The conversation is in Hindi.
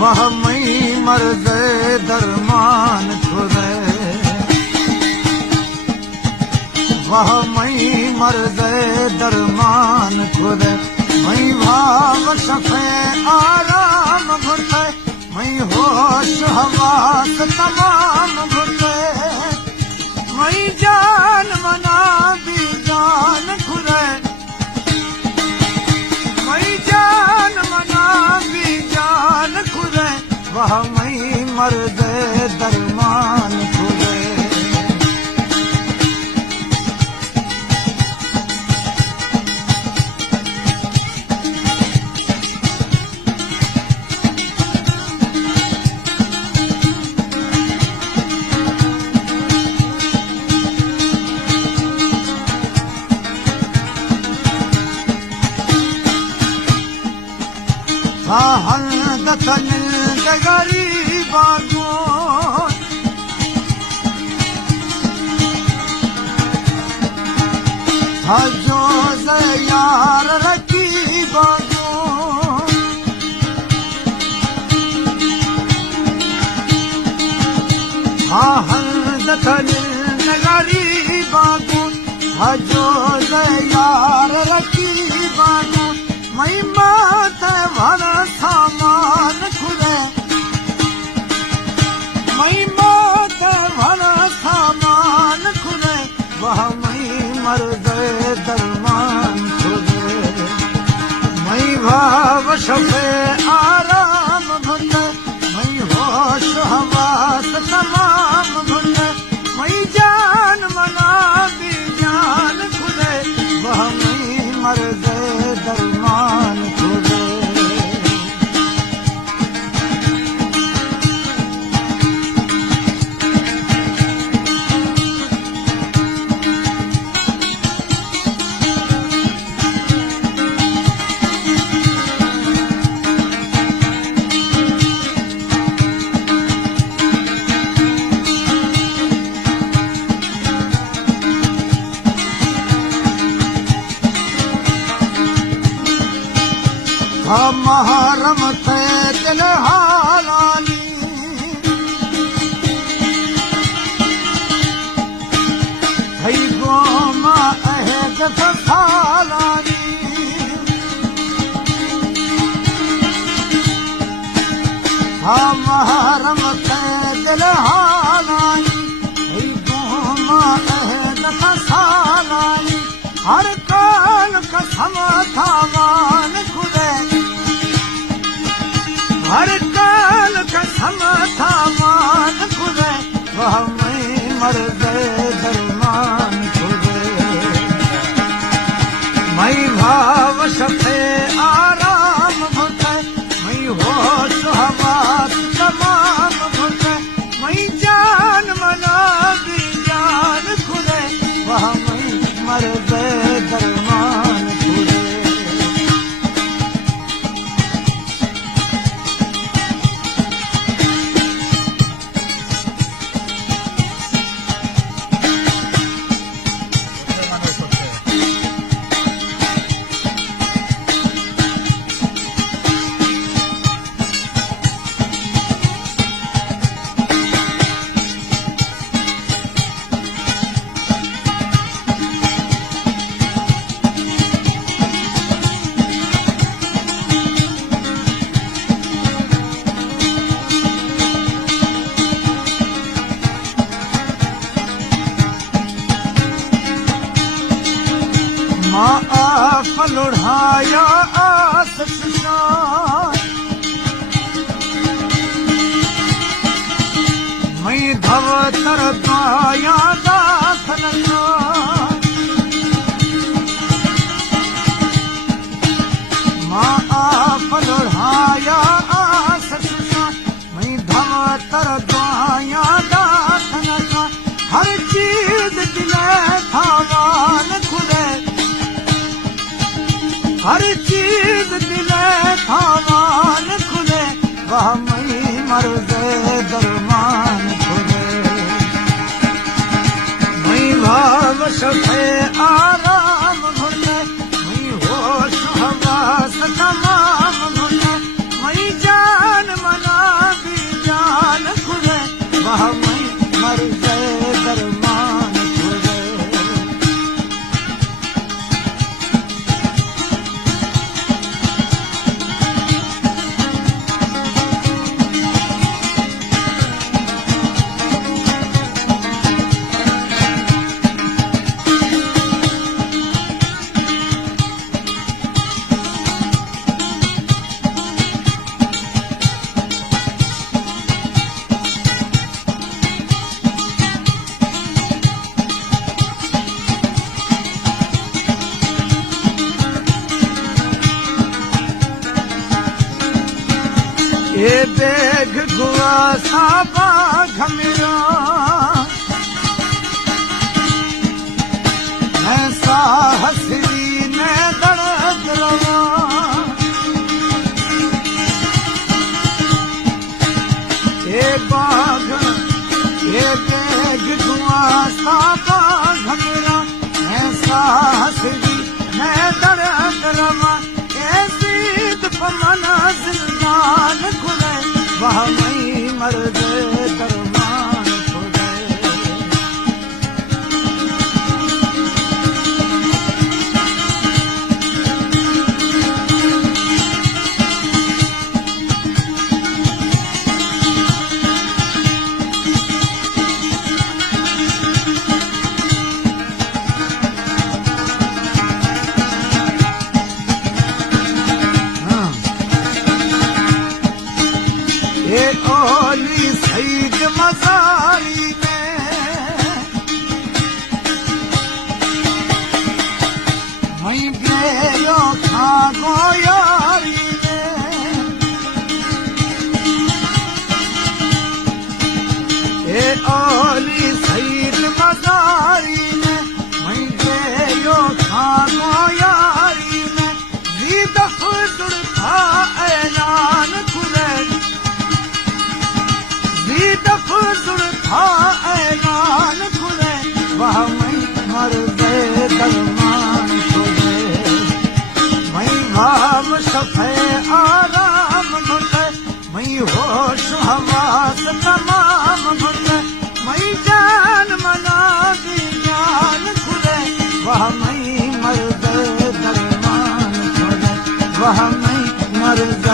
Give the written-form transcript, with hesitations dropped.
वह मई मर्द दरमान खुदे वह मई मर्द दरमान खुदे मई भाव शफे आराम घुटे मई होश हवास तमाम घुटे मई जान मना भी जान खुदे मई जान मना भी जान खुदे वह मई मर्द दरमान खुदे हंदतन गरीबागो जो यार रकीबागो हंदतन गरीबागो जो यार रकीबागो मई मात भर सामान खुदे मई मात भर सामान खुदे वह मई मर्द दरमान खुदे मई भाव शफे आराम भुटे मई होश हवास तमाम भुटे मई जान मना भी जान खुदे वह मई मर्द दरमान खुदे महरम थे दिल हालानी भई गोमा अहद फसालानी महरम थे दिल हालानी भई गोमा अहद फसालानी हर काल कसम थावान खुदे हर काल कसम थामान खुदे वह मई मर्द दरमान खुदे मई भाव शफे आराम भुटे मई होश हवास तमाम भुटे मई जान मना भी जान खुदे वह मई मर्द दरमान खुदे लुढ़ाया आस मई धव तर दाया दाखल माँ आप लुढ़ाया आस मई धव तर दाया दाखल हर चीज दिले थावान खुदे हर चीज दिले थावान खुदे वह मई मर्द दरमान खुदे ए बेग गुआ साबा घमेरा मैं साहसरी मैं दर्द रवा ए बाग ए बेग गुआ साबा घमेरा मैं साहसरी मैं दर्द रवा मना जिंदान खुले वह मई मर्द दरमान खुले ओली सईद मज़ारी में मई गेलो खागो यारी में ए ओली सईद मज़ारी में मई गेलो खागो यारी में ज़ीद खुद था ऐलान खुले दफजुर था ऐलान खुले वह मई मर्द दरमान खुले मई भाव शफे आराम घुटे मई होश हवास तमाम घुटे मई जान मना ज्ञान खुले वह मई मर्द दरमान खुले वह मई मर्द